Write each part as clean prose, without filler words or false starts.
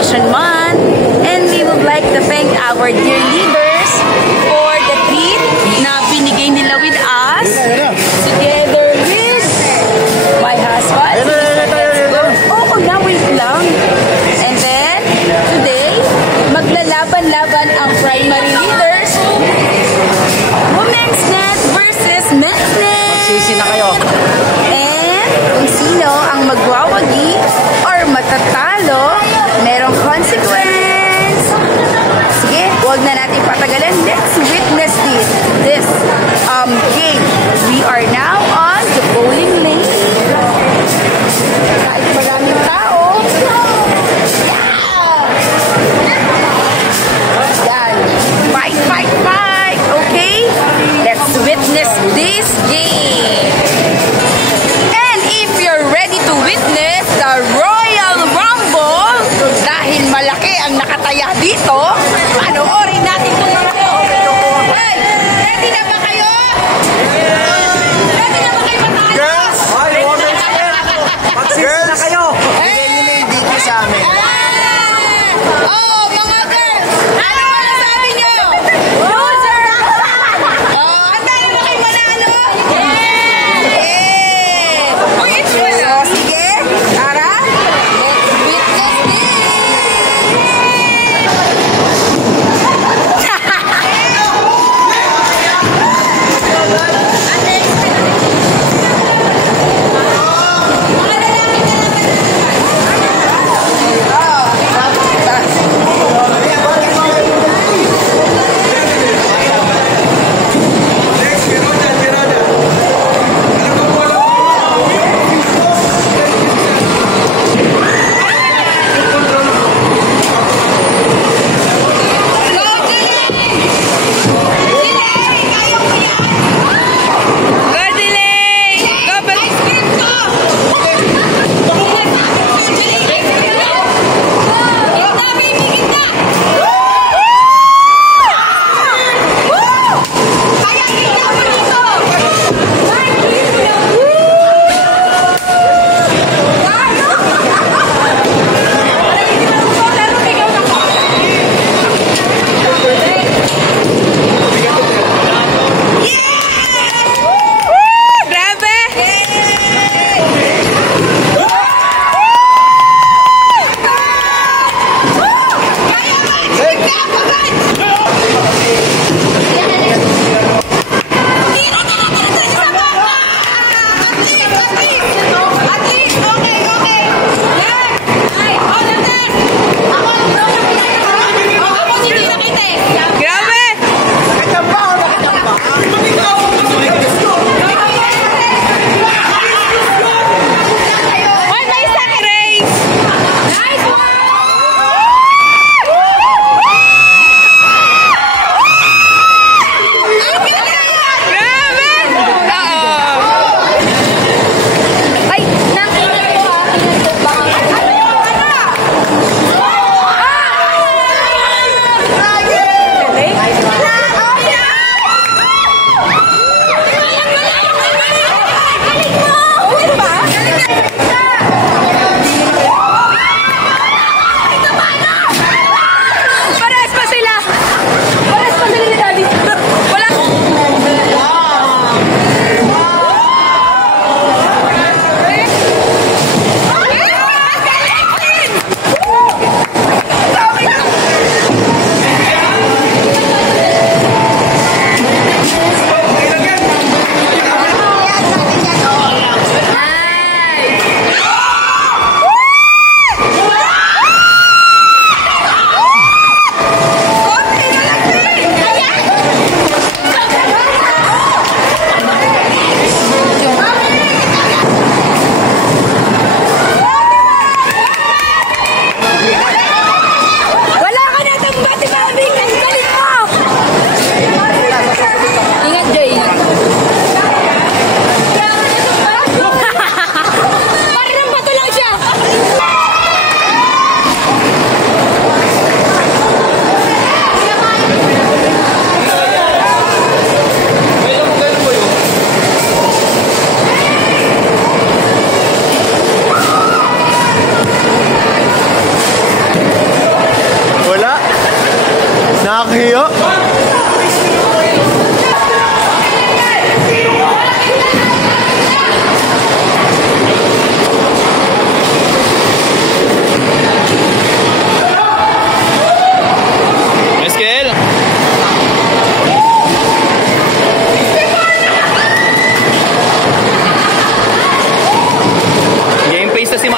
Education Month. And we would like to thank our dear leaders for the treat na binigay nila with us. Together with my husband. Oh, na, wait lang. And then, today, maglalaban-laban ang primary leaders. Women's Net versus Men's Net. Magsisi na kayo. And kung sino ang magwawagi or matatalo, merong consequence. Sige, huwag na natin patagalan. Let's witness this game. We are now on the bowling lane. Kahit maraming tao. Yan. Fight, fight, fight. Okay? Let's witness this game.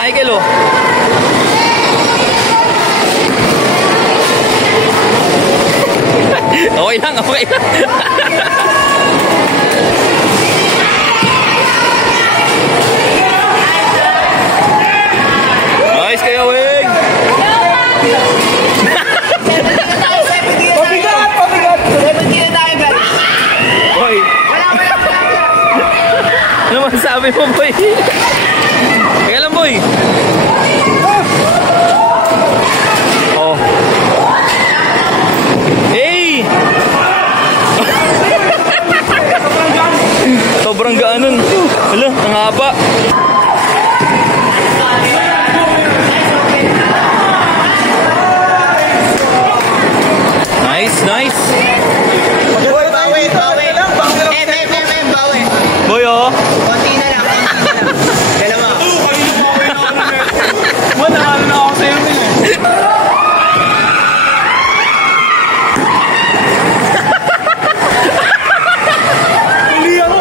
Michael, oh. Okay lang, okay lang. Nice kayo, Wing. Pabigat! 70 na tayo, guys! Boy. Ano masasabi mo, boy? Kaya lang, boy. Oh. Hey! Sobrang gaan nun. Hala, ang haba. Nice, nice. Boy, bawi! Bawi! Boy, oh. Konti na lang. Dalawa. Wala, ano na ako sa'yo nila. Hindi ako.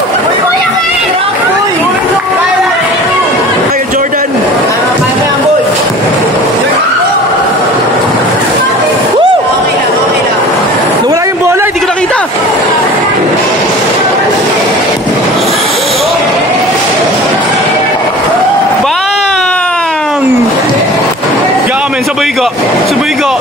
Ay, Jordan. Kaya mo yan, boy. Okay lang, okay lang. Nawala yung bola, hindi ko nakita. Bang! Gamen, sabay ka. Sabay ka.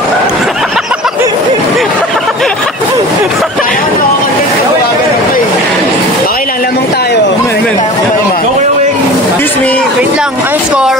Okay lang, lamang tayo. Men. Excuse me, wait lang. Ang score.